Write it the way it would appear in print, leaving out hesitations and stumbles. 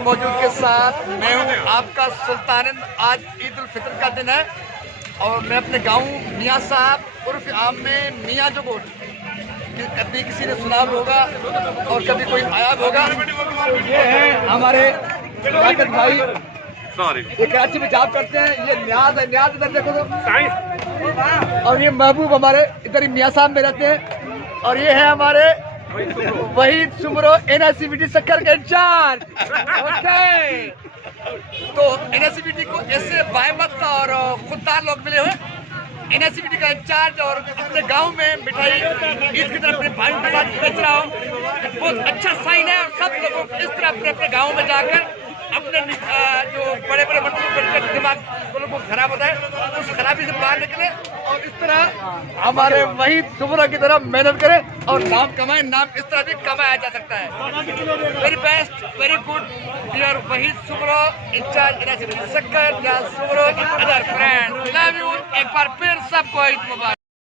मौजूद के साथ मैं हूँ आपका सुल्तान। आज ईद उल फितर का दिन है और मैं अपने गांव मियाँ साहब उर्फ आम में मियाँ जो बोल कभी किसी ने सुना होगा और कभी कोई आया होगा। ये है हमारे भाई, ये कराची में जॉब करते हैं। ये न्याज है, न्याज इधर देखो तो। और ये महबूब हमारे इधर ही मियाँ साहब में रहते हैं। और ये है हमारे वहीद सुमरो NICVT शक्कर के इंचार्ज। ओके, तो NICVT को ऐसे बायमत और खुददार लोग मिले हुए। NICVT का इंचार्ज और अपने गांव में मिठाई ईद की तरफ अपने भाई के साथ बेच रहा हूँ, बहुत अच्छा साइन है। और सब लोगों को इस तरह अपने अपने गाँव में जाकर अपने जो बड़े बड़े बच्चों दिमाग को खराब होता है उस खराबी से बाहर निकले और इस तरह हमारे वही सुमरा की तरफ मेहनत करें और नाम कमाएं। नाम इस तरह भी कमाया जा सकता है। Very best, very good dear वही सुमरो इंचार्ज NICVT शक्कर या Sumro other friends. Love you. एक बार फिर सबको ईद मुबारक।